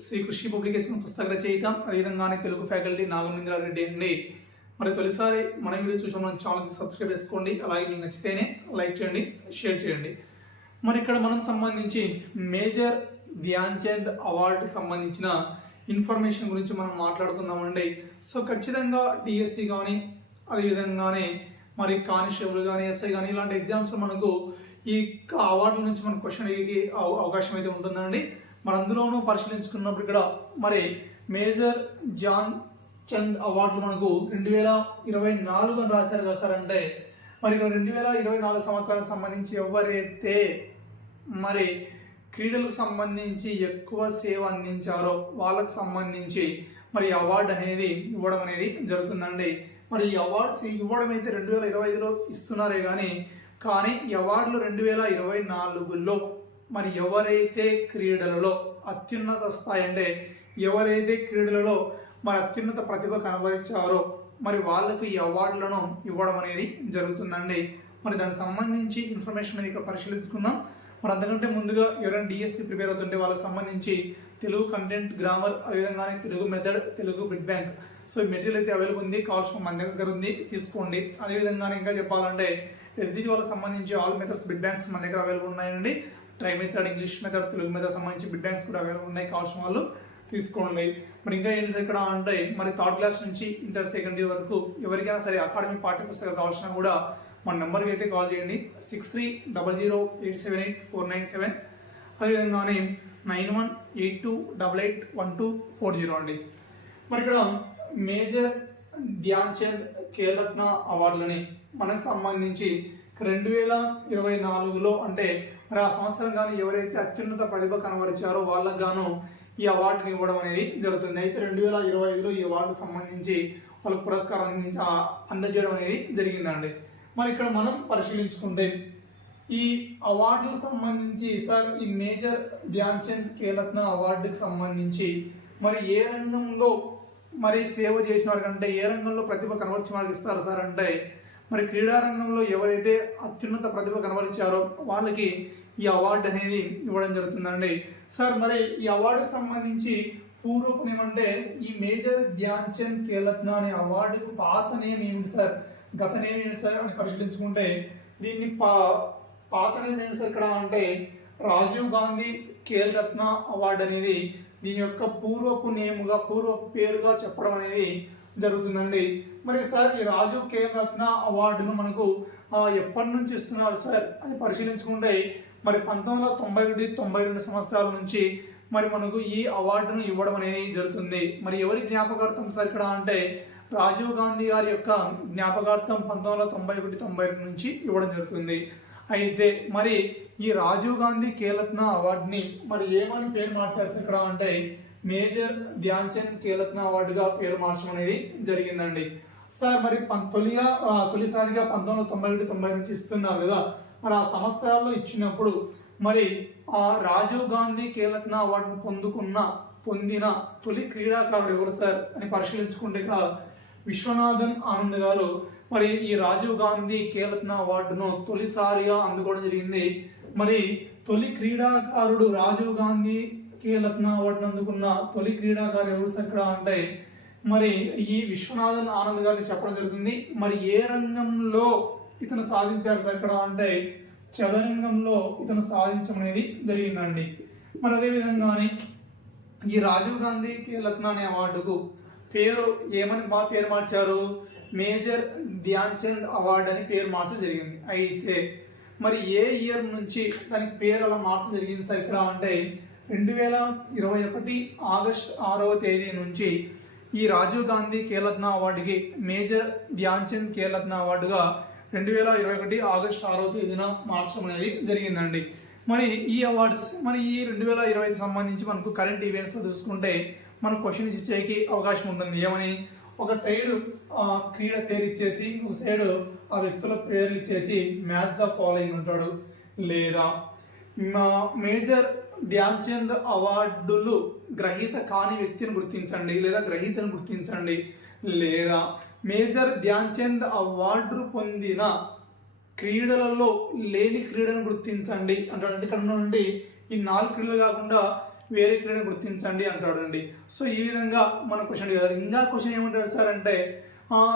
శ్రీ కృషి పబ్లికేషన్ పుస్తక రచయిత అదేవిధంగానే తెలుగు ఫ్యాకల్టీ నాగమేంద్ర రెడ్డి అండి. మరి తొలిసారి మన వీడియో చూసిన మన ఛానల్కి సబ్స్క్రైబ్ చేసుకోండి అలాగే మీకు నచ్చితేనే లైక్ చేయండి షేర్ చేయండి. మరి ఇక్కడ మనం సంబంధించి మేజర్ ధ్యాన్చంద్ అవార్డుకి సంబంధించిన ఇన్ఫర్మేషన్ గురించి మనం మాట్లాడుకుందామండి. సో ఖచ్చితంగా డిఎస్సి కానీ అదేవిధంగానే మరి కానిస్టేబుల్ కానీ ఎస్ఐ కానీ ఇలాంటి ఎగ్జామ్స్లో మనకు ఈ అవార్డుల నుంచి మనకు క్వశ్చన్ అడిగే అవ- అవకాశం అయితే ఉంటుందండి. మనందులోనూ పరిశీలించుకున్నప్పుడు ఇక్కడ మరి మేజర్ జాన్ చంద్ అవార్డులు మనకు రెండు వేల ఇరవై నాలుగు అని రాశారు కదా సార్? అంటే మరి ఇక్కడ రెండు వేల ఇరవై నాలుగు సంవత్సరాలకు సంబంధించి ఎవరైతే మరి క్రీడలకు సంబంధించి ఎక్కువ సేవ అందించారో వాళ్ళకు సంబంధించి మరి అవార్డు అనేది ఇవ్వడం అనేది జరుగుతుందండి. మరి ఈ అవార్డ్స్ ఇవ్వడం అయితే రెండు వేల ఇరవై ఐదులో ఇస్తున్నారే కానీ కానీ ఈ అవార్డులు రెండు వేల ఇరవై నాలుగులో మరి ఎవరైతే క్రీడలలో అత్యున్నత స్థాయి అంటే ఎవరైతే క్రీడలలో మరి అత్యున్నత ప్రతిభ కనబరిచారో మరి వాళ్ళకు ఈ అవార్డులను ఇవ్వడం అనేది జరుగుతుందండి. మరి దానికి సంబంధించి ఇన్ఫర్మేషన్ అనేది ఇక్కడ పరిశీలించుకుందాం. మరి అంతకంటే ముందుగా ఎవరైనా డిఎస్సి ప్రిపేర్ అవుతుంటే వాళ్ళకి సంబంధించి Telugu content grammar అదేవిధంగానే Telugu method Telugu bit bank so ఈ మెటీరియల్ అయితే అవైలబుల్ ఉంది. కావాల్సిన మన దగ్గర ఉంది. తీసుకోండి. అదేవిధంగానే ఇంకా చెప్పాలంటే ఎస్జీ వాళ్ళకి సంబంధించి ఆల్ మెథడ్స్ బిడ్ బ్యాంక్స్ మన దగ్గర అవైలబుల్ ఉన్నాయండి. Try method English method Telugu method సంబంధించి బిడ్ బ్యాంక్స్ కూడా అవైలబుల్ ఉన్నాయి. కావాల్సిన వాళ్ళు తీసుకోండి. మరి ఇంకా ఏంటి సార్ ఇక్కడ అంటే మరి థర్డ్ క్లాస్ నుంచి ఇంటర్ సెకండ్ ఇయర్ వరకు ఎవరికైనా సరే అకాడమిక్ పాఠ్య పుస్తకాలు కావాల్సిన కూడా మన నెంబర్కి అయితే కాల్ చేయండి. Six three double zero eight seven eight four nine seven అదేవిధంగానే nine one eight two double eight one two four zero అండి. మరి ఇక్కడ మేజర్ ధ్యాన్ చంద్ కేలత్న అవార్డులని మనకు సంబంధించి రెండు వేల ఇరవై నాలుగులో అంటే మరి ఆ సంవత్సరం కానీ ఎవరైతే అత్యున్నత ప్రతిభ కనబరిచారో వాళ్ళకు గాను ఈ అవార్డుని ఇవ్వడం అనేది జరుగుతుంది. అయితే రెండు వేల ఇరవై ఐదులో ఈ అవార్డుకు సంబంధించి వాళ్ళకు పురస్కారం అందించి అందజేయడం అనేది జరిగిందండి. మరి ఇక్కడ మనం పరిశీలించుకుంటే ఈ అవార్డులకు సంబంధించి సార్ ఈ మేజర్ ధ్యాన్చంద్ కేలత్న అవార్డుకు అవార్డుకి సంబంధించి మరి ఏ రంగంలో మరి సేవ చేసిన వారికి అంటే ఏ రంగంలో ప్రతిభ కనబరిచిన వారికి ఇస్తారు సార్ అంటే మరి క్రీడారంగంలో ఎవరైతే అత్యున్నత ప్రతిభ కనబరిచారో వాళ్ళకి ఈ అవార్డు అనేది ఇవ్వడం జరుగుతుందండి. సార్ మరి ఈ అవార్డుకి సంబంధించి పూర్వపు ఏమంటే ఈ మేజర్ ధ్యాన్ చంద్ ఖేలరత్న అనే అవార్డుకు పాత నేమ్ ఏమిటి సార్? గత నేమ్ ఏమిటి సార్ అని పరిశీలించుకుంటే దీన్ని పా పాత నేమ్ ఏంటి సార్ ఇక్కడ అంటే రాజీవ్ గాంధీ ఖేల్ రత్న అవార్డు అనేది దీని యొక్క పూర్వపు నేముగా పూర్వపు పేరుగా చెప్పడం అనేది జరుగుతుందండి. మరి సార్ ఈ రాజీవ్ కేఎల్ రత్న అవార్డును మనకు ఎప్పటి నుంచి ఇస్తున్నారు సార్? అది పరిశీలించుకుంటే మరి పంతొమ్మిది వందల తొంభై ఒకటి తొంభై రెండు సంవత్సరాల నుంచి మరి మనకు ఈ అవార్డును ఇవ్వడం అనేది జరుగుతుంది. మరి ఎవరి జ్ఞాపకార్థం సార్ ఇక్కడ అంటే రాజీవ్ గాంధీ గారి యొక్క జ్ఞాపకార్థం పంతొమ్మిది వందల తొంభై ఒకటి తొంభై రెండు నుంచి ఇవ్వడం జరుగుతుంది. అయితే మరి ఈ రాజీవ్ గాంధీ కేలత్న అవార్డుని మరి ఏమని పేరు మార్చారు సార్ ఇక్కడ అంటే మేజర్ ధ్యాన్ చంద్ ఖేలత్న అవార్డుగా పేరు మార్చడం అనేది జరిగిందండి. సార్ మరి పం- తొలిగా తొలిసారిగా పంతొమ్మిది వందల తొంభై ఒకటి తొంభై నుంచి ఇస్తున్నారు కదా. మరి ఆ సంవత్సరాల్లో ఇచ్చినప్పుడు మరి ఆ రాజీవ్ గాంధీ కీలత్న అవార్డును పొందుకున్న పొందిన తొలి క్రీడాకారుడు ఎవరు సార్ అని పరిశీలించుకుంటే ఇక్కడ విశ్వనాథన్ ఆనంద్ గారు మరి ఈ రాజీవ్ గాంధీ కీలత్న అవార్డును తొలిసారిగా అందుకోవడం జరిగింది. మరి తొలి క్రీడాకారుడు రాజీవ్ గాంధీ ఖేలత్న అవార్డును అందుకున్న తొలి క్రీడాకారు ఎవరు సార్ అంటే మరి ఈ విశ్వనాథన్ ఆనంద్ గారిని చెప్పడం జరుగుతుంది. మరి ఏ రంగంలో ఇతను సాధించాడు సార్ అంటే చదరంగంలో ఇతను సాధించడం అనేది జరిగిందండి. మరి అదేవిధంగానే ఈ రాజీవ్ గాంధీ ఖేలరత్న అనే అవార్డుకు పేరు ఏమని మా పేరు మార్చారు? మేజర్ ధ్యాన్ చంద్ అవార్డు అని పేరు మార్చడం జరిగింది. అయితే మరి ఏ ఇయర్ నుంచి దానికి పేరు అలా మార్చడం జరిగింది సార్ ఇక్కడ అంటే రెండు వేల ఇరవై ఒకటి ఆగస్ట్ ఆరవ తేదీ నుంచి ఈ రాజీవ్ గాంధీ ఖేలత్న అవార్డుకి మేజర్ ధ్యాన్ చంద్ అవార్డుగా రెండు వేల ఇరవై ఒకటి ఆగస్ట్ ఆరవ తేదీన మార్చడం అనేది జరిగిందండి. మరి ఈ అవార్డ్స్ మరి ఈ రెండు వేల ఇరవై సంబంధించి మనకు కరెంట్ ఈవెంట్స్లో చూసుకుంటే మనకు క్వశ్చన్స్ ఇచ్చేకి అవకాశం ఉంటుంది. ఏమని? ఒక సైడ్ క్రీడ పేరు ఇచ్చేసి ఒక సైడ్ ఆ వ్యక్తుల పేర్లు ఇచ్చేసి మ్యాచ్ ద ఫాలోయింగ్ ఉంటాడు లేదా మా- మేజర్ ధ్యాన్చంద్ అవార్డులు గ్రహీత కాని వ్యక్తిని గుర్తించండి లేదా గ్రహీతను గుర్తించండి. లేదా మేజర్ ధ్యాన్ చంద్ అవార్డు పొందిన క్రీడలలో లేని క్రీడను గుర్తించండి అంటే ఇక్కడ నుండి ఈ నాలుగు క్రీడలు కాకుండా వేరే క్రీడను గుర్తించండి అంటాడండి. సో ఈ విధంగా మన క్వశ్చన్ కదా ఇంకా క్వశ్చన్ ఏమంటాడు సార్ అంటే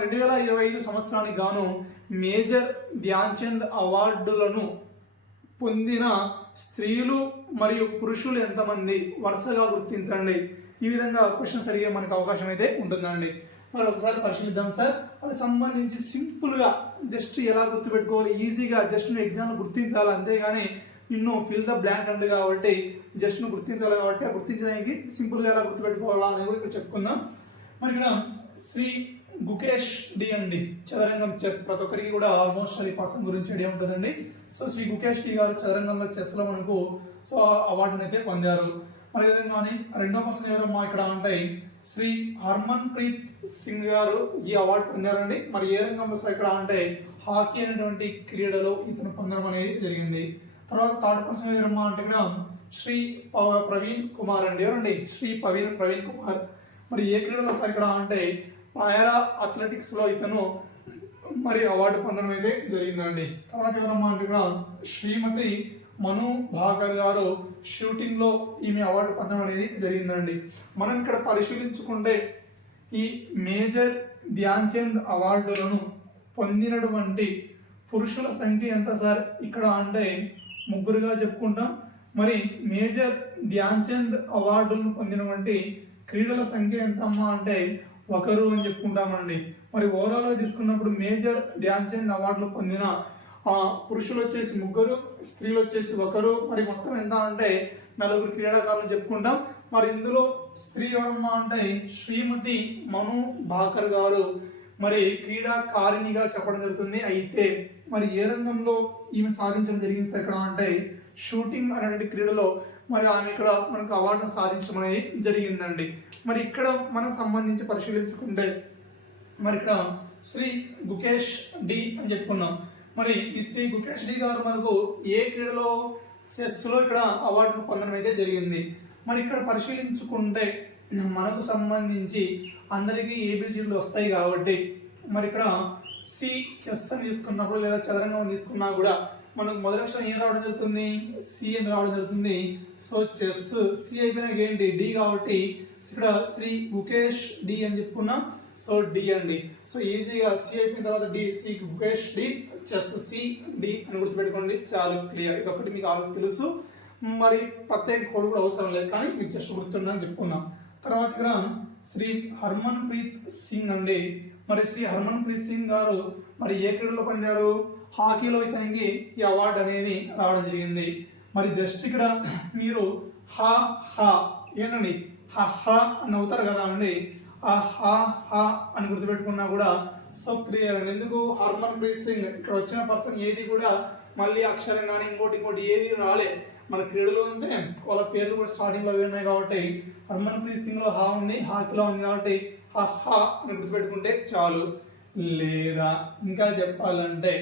రెండు వేల ఇరవై ఐదు సంవత్సరానికి గాను మేజర్ ధ్యాన్చంద్ అవార్డులను పొందిన స్త్రీలు మరియు పురుషులు ఎంతమంది? వరుసగా గుర్తించండి. ఈ విధంగా క్వశ్చన్స్ అడిగే మనకు అవకాశం అయితే ఉంటుందండి. మరి ఒకసారి పరిశీలిద్దాం సార్. అది సంబంధించి సింపుల్గా జస్ట్ ఎలా గుర్తుపెట్టుకోవాలి? ఈజీగా జస్ట్ నువ్వు ఎగ్జామ్లో గుర్తించాలి అంతేగాని నిన్ను ఫిల్ ద బ్లాంక్ అండ్ కాబట్టి జస్ట్ నువ్వు గుర్తించాలి కాబట్టి ఆ గుర్తించడానికి సింపుల్గా ఎలా గుర్తుపెట్టుకోవాలా అని కూడా ఇక్కడ చెప్పుకుందాం. మరి ఇక్కడ శ్రీ గుకేష్ డి అండి చదరంగం చెస్ ప్రతి ఒక్కరికి కూడా ఆల్మోస్ట్ అది పర్సన్ గురించి ఐడియా ఉంటుందండి. సో శ్రీ గుకేష్ డి గారు చదరంగంలో చెస్లో మనకు సో అవార్డుని అయితే పొందారు. మరి విధంగానే రెండో పర్సన్ ఎవరమ్మా ఇక్కడ ఉంటాయి శ్రీ హర్మన్ ప్రీత్ సింగ్ గారు ఈ అవార్డు పొందారండి. మరి ఏ రంగంలో సార్ ఇక్కడ అంటే హాకీ అనేటువంటి క్రీడలో ఇతను పొందడం అనేది జరిగింది. తర్వాత థర్డ్ పర్సన్ ఎవరమ్మా అంటే ఇక్కడ శ్రీ ప్రవీణ్ కుమార్ అండి. ఎవరండి? శ్రీ ప్రవీణ్ ప్రవీణ్ కుమార్. మరి ఏ క్రీడలో సార్ ఇక్కడ అంటే పాయరా అథ్లెటిక్స్లో ఇతను మరి అవార్డు పొందడం అయితే జరిగిందండి. తర్వాత ఎవరమ్మా అంటే కూడా శ్రీమతి మను భాకర్ గారు షూటింగ్లో ఈమె అవార్డు పొందడం అనేది జరిగిందండి. మనం ఇక్కడ పరిశీలించుకుంటే ఈ మేజర్ ధ్యాన్చంద్ అవార్డులను పొందినటువంటి పురుషుల సంఖ్య ఎంత సార్? ఇక్కడ అంటే ముగ్గురుగా చెప్పుకుంటాం. మరి మేజర్ ధ్యాన్చంద్ అవార్డులను పొందినటువంటి క్రీడల సంఖ్య ఎంత అమ్మా అంటే ఒకరు అని చెప్పుకుంటామండి. మరి ఓవరాల్గా తీసుకున్నప్పుడు మేజర్ ధ్యాన్ చంద్ అవార్డులు పొందిన ఆ పురుషులు వచ్చేసి ముగ్గురు స్త్రీలు వచ్చేసి ఒకరు. మరి మొత్తం ఎంత అంటే నలుగురు క్రీడాకారులు చెప్పుకుంటాం. మరి ఇందులో స్త్రీ ఎవరమ్మా అంటే శ్రీమతి మను భాకర్ గారు. మరి క్రీడాకారిణిగా చెప్పడం జరుగుతుంది. అయితే మరి ఏ రంగంలో ఈమె సాధించడం జరిగింది సార్ ఇక్కడ అంటే షూటింగ్ అనేటువంటి క్రీడలో మరి ఆమె ఇక్కడ మనకు అవార్డును సాధించడం జరిగిందండి. మరి ఇక్కడ మనం సంబంధించి పరిశీలించుకుంటే మరి ఇక్కడ శ్రీ గుకేష్ డి అని చెప్పుకున్నాం. మరి ఈ శ్రీ గుకేష్ డి గారు మనకు ఏ క్రీడలో చెస్లో ఇక్కడ అవార్డును పొందడం అయితే జరిగింది. మరి ఇక్కడ పరిశీలించుకుంటే మనకు సంబంధించి అందరికీ ఏబిసిడ్లు వస్తాయి కాబట్టి మరి ఇక్కడ సి చెస్ అని తీసుకున్నప్పుడు లేదా చదరంగం తీసుకున్నా కూడా మనకు మొదటి అక్షరం ఏం రావడం జరుగుతుంది? సి అని రావడం జరుగుతుంది. సో చెస్ సి అయిపోయినాక ఏంటి? డి కాబట్టి ఇక్కడ శ్రీ ముఖేష్ డి అని చెప్పుకున్నా సో డి అండి. సో ఈజీగా సి అయిపోయిన తర్వాత D Shri Mukesh D chess C D అని గుర్తుపెట్టుకోండి. చాలు క్లియర్ ఇదొకటి మీకు ఆల్రెడీ తెలుసు. మరి ప్రత్యేక కోడ్ కూడా అవసరం లేదు కానీ మీకు జస్ట్ గుర్తుందని చెప్పుకున్నాం. తర్వాత ఇక్కడ శ్రీ హర్మన్ ప్రీత్ సింగ్ అండి. మరి శ్రీ హర్మన్ ప్రీత్ సింగ్ గారు మరి ఏ క్రీడలో పొందారు? హాకీలో ఇతనికి ఈ అవార్డు అనేది రావడం జరిగింది. మరి జస్ట్ ఇక్కడ మీరు హా హా ఏనండి? హ హా అని అవుతారు కదా అండి. ఆ హా హా అని గుర్తుపెట్టుకున్నా కూడా సో క్లియర్ అండి ఎందుకు? హర్మన్ ప్రీత్ సింగ్ ఇక్కడ వచ్చిన పర్సన్ ఏది కూడా మళ్ళీ అక్షరం కానీ ఇంకోటి ఇంకోటి ఏది రాలే. మన క్రీడలో ఉంటే వాళ్ళ పేర్లు కూడా స్టార్టింగ్లో అవి ఉన్నాయి కాబట్టి హర్మన్ ప్రీత్ సింగ్లో హా ఉంది హాకీలో ఉంది కాబట్టి హా హా అని గుర్తుపెట్టుకుంటే చాలు. లేదా ఇంకా చెప్పాలంటే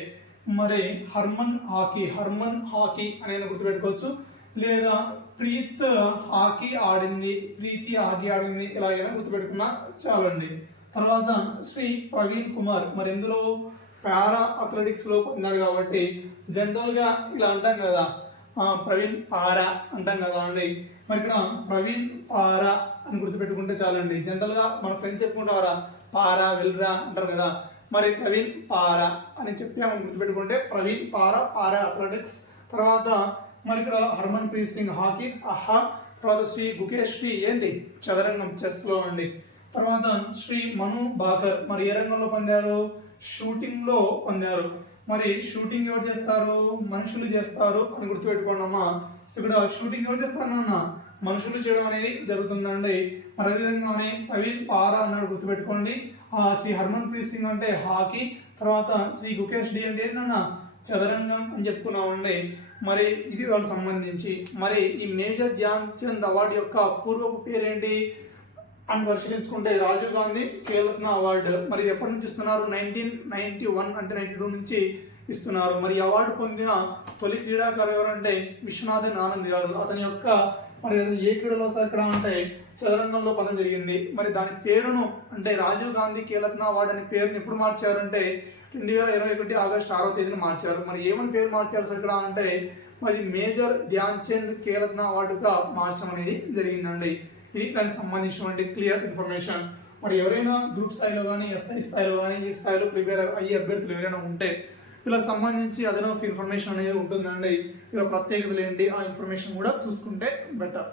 మరి హర్మన్ హాకీ హర్మన్ హాకీ అనేది గుర్తుపెట్టుకోవచ్చు. లేదా ప్రీత్ హాకీ ఆడింది ప్రీతి హాకీ ఆడింది ఇలాగైనా గుర్తుపెట్టుకున్నా చాలండి. తర్వాత శ్రీ ప్రవీణ్ కుమార్ మరి ఇందులో పారా అథ్లెటిక్స్లో పొందాడు కాబట్టి జనరల్గా ఇలా అంటాం కదా. ప్రవీణ్ పారా అంటాం కదా అండి. మరి ఇక్కడ ప్రవీణ్ పారా అని గుర్తుపెట్టుకుంటే చాలండి. జనరల్గా మన ఫ్రెండ్స్ చెప్పుకుంటారా పారా వెల్రా అంటారు కదా. మరి ప్రవీణ్ పారా అని చెప్పామని గుర్తుపెట్టుకుంటే ప్రవీణ్ పారా పారా అథ్లెటిక్స్ తర్వాత మరి ఇక్కడ హర్మన్ ప్రీత్ సింగ్ హాకీ అహా తర్వాత శ్రీ గుకేష్ శ్రీ ఏంటి? చదరంగం చెస్లో అండి. తర్వాత శ్రీ మను బాకర్ మరి ఏ రంగంలో పొందారు? షూటింగ్లో పొందారు. మరి షూటింగ్ ఎవరు చేస్తారు? మనుషులు చేస్తారు అని గుర్తుపెట్టుకోండి అమ్మా సో ఇక్కడ షూటింగ్ ఎవరు చేస్తారు నాన్న? మనుషులు చేయడం అనేది జరుగుతుందండి. మరి అదేవిధంగానే ప్రవీణ్ పారా అన్నాడు గుర్తుపెట్టుకోండి. ఆ శ్రీ హర్మన్ ప్రీత్ సింగ్ అంటే హాకీ తర్వాత శ్రీ గుకేష్ డి అంటే ఏంటన్నా చదరంగం అని చెప్పుకున్నామండి. మరి ఇది వాళ్ళకి సంబంధించి. మరి ఈ మేజర్ ధ్యాన్ చంద్ అవార్డు యొక్క పూర్వపు పేరేంటి? అని పరిశీలించుకుంటే రాజీవ్ గాంధీ ఖేల్రత్న అవార్డు. మరి ఎప్పటి నుంచి ఇస్తున్నారు? నైన్టీన్ నైన్టీ వన్ అంటే నైన్టీ టూ నుంచి ఇస్తున్నారు. మరి అవార్డు పొందిన తొలి క్రీడాకారు ఎవరంటే విశ్వనాథన్ ఆనంద్ గారు. అతని యొక్క మరి ఏ క్రీడలో సార్ ఇక్కడ అంటే చదరంగంలో పదం జరిగింది. మరి దాని పేరును అంటే రాజీవ్ గాంధీ కీలకన అవార్డు అనే పేరుని ఎప్పుడు మార్చారంటే రెండు వేల ఇరవై ఒకటి ఆగస్టు ఆరో తేదీన మార్చారు. మరి ఏమని పేరు మార్చారు సార్ ఇక్కడ అంటే మరి మేజర్ ధ్యాన్ చంద్ కీలకన అవార్డుగా మార్చడం అనేది జరిగిందండి. ఇది దానికి సంబంధించినటువంటి క్లియర్ ఇన్ఫర్మేషన్. మరి ఎవరైనా గ్రూప్ స్థాయిలో కానీ ఎస్ఐ స్థాయిలో కానీ ఈ స్థాయిలో ప్రిపేర్ అయ్యే అభ్యర్థులు ఎవరైనా ఉంటే ఇలా సంబంధించి అదనపు ఇన్ఫర్మేషన్ అనేది ఉంటుందండి. ఇలా ప్రత్యేకతలు ఏంటి? ఆ ఇన్ఫర్మేషన్ కూడా చూసుకుంటే బెటర్